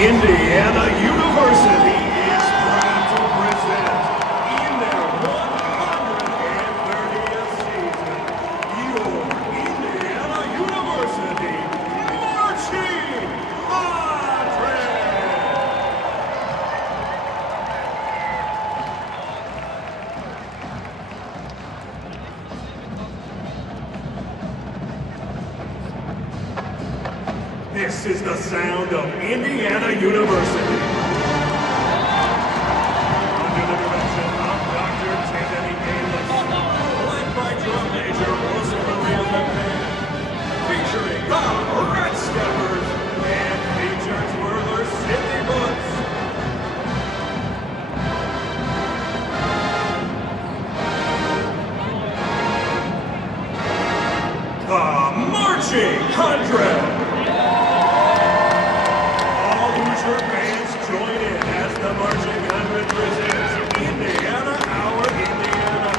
Indiana University is proud to present in their 130th season your Indiana University Marching Hundred. This is the sound of Indiana University. Under the direction of Dr. Tiffany Galis, led by drum major Rosalia LePen, featuring the Red Steppers and features Whirler Sidney Boots. The Marching Hundred. Fans join in as the Marching Hundred presents Indiana, Our Indiana.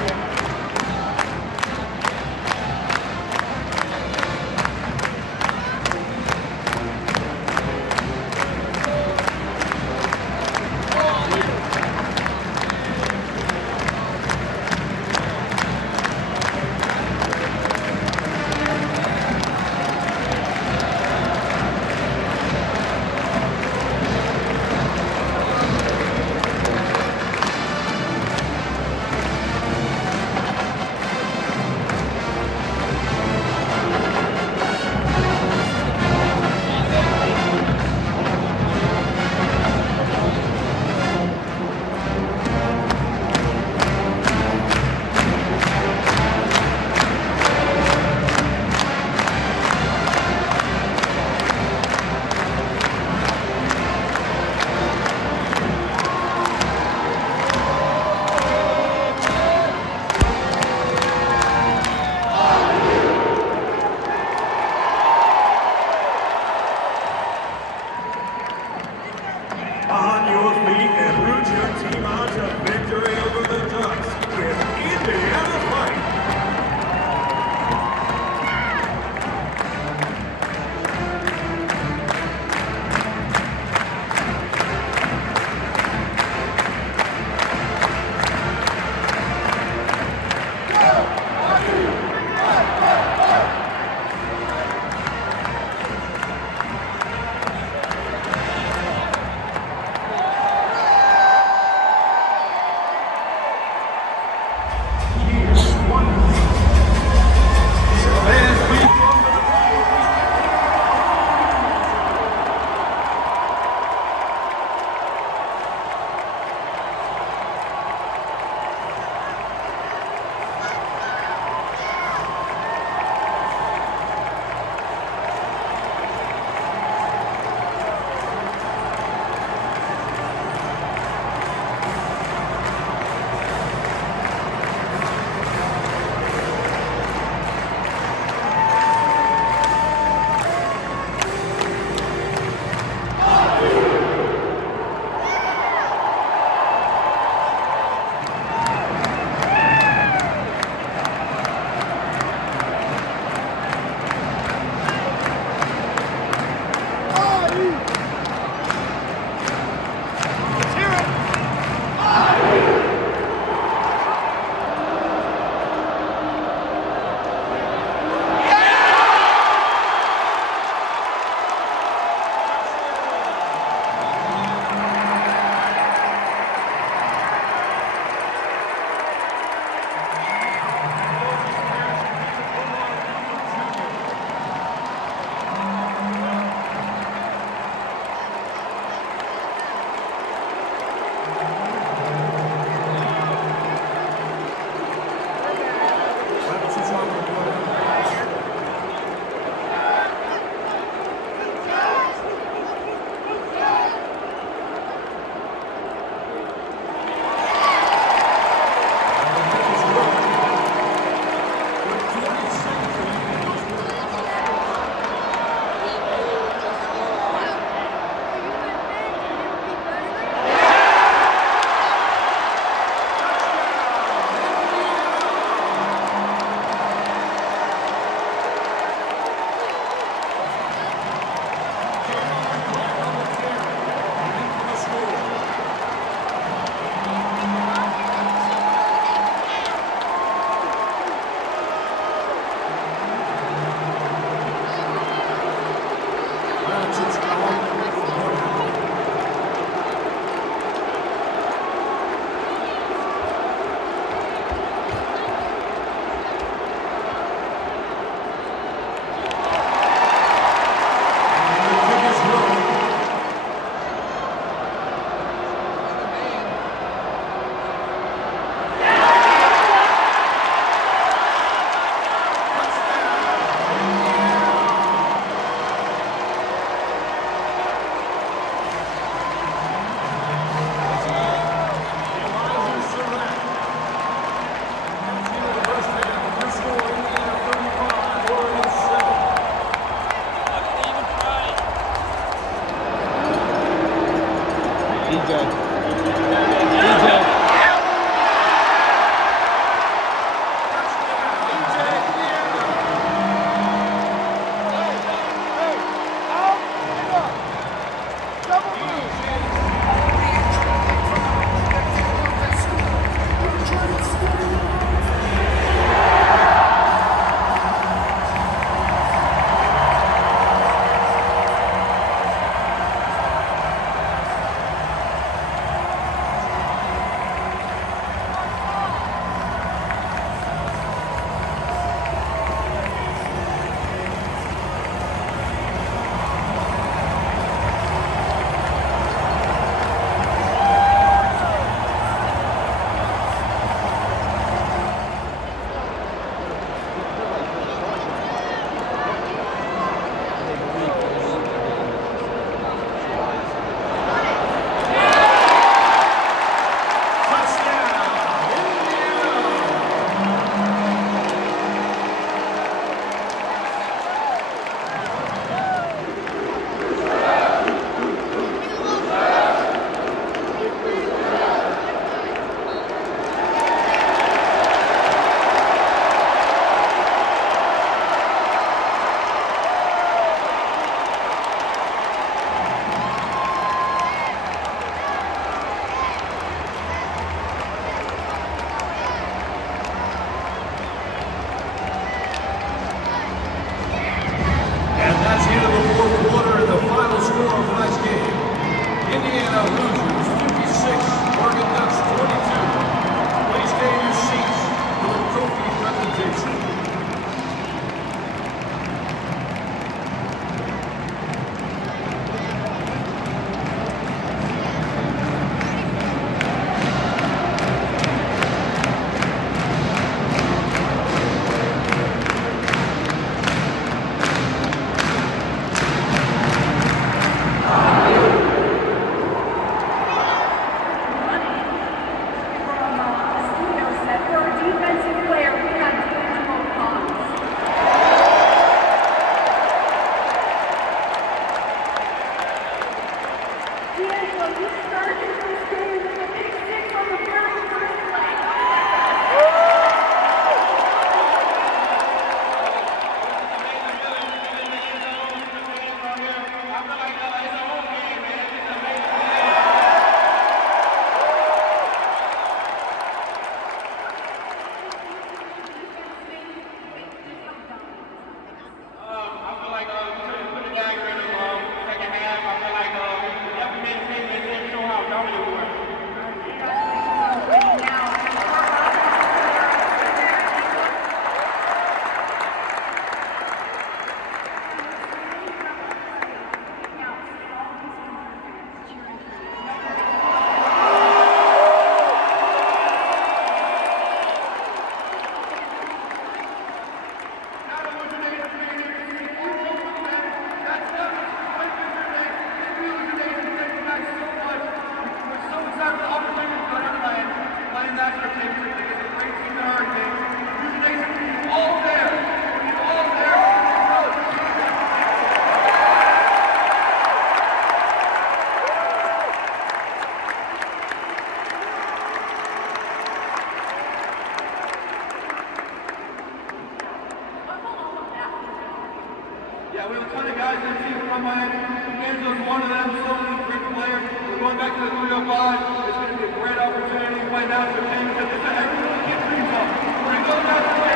we have a ton of guys in the team from Miami. Angela's one of them, so is a great player. We're going back to the 305. It's going to be a great opportunity to play national championship. This is everything we get dreams of. We're going to go down the way.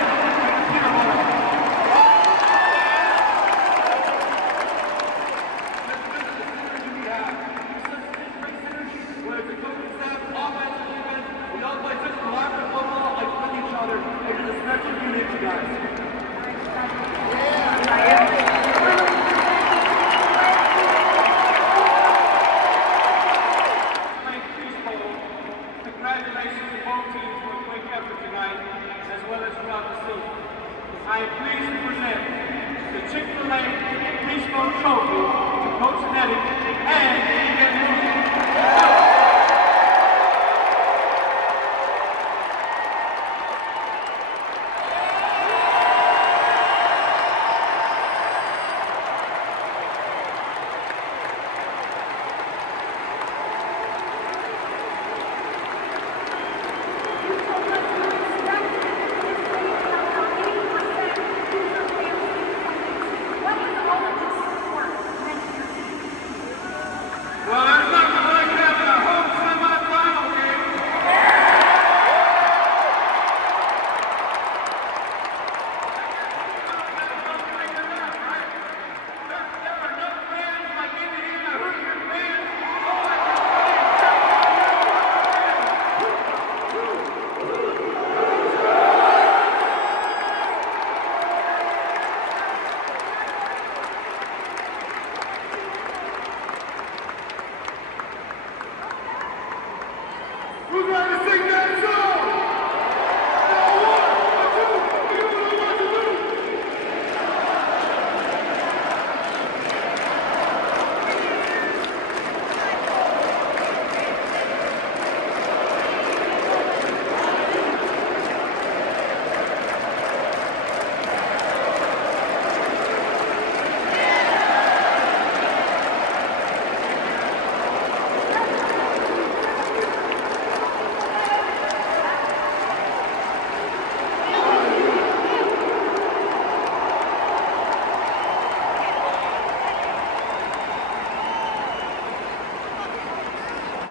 Peter Butter. Whether it's a coaching staff, offense, defense, we all play such collaborative football, like with each other. It is a special unit, you guys. Congratulations to both teams for a quick effort tonight, as well as throughout the season. I am pleased to present the Chick-fil-A Peach Bowl Trophy to Coach Nettie and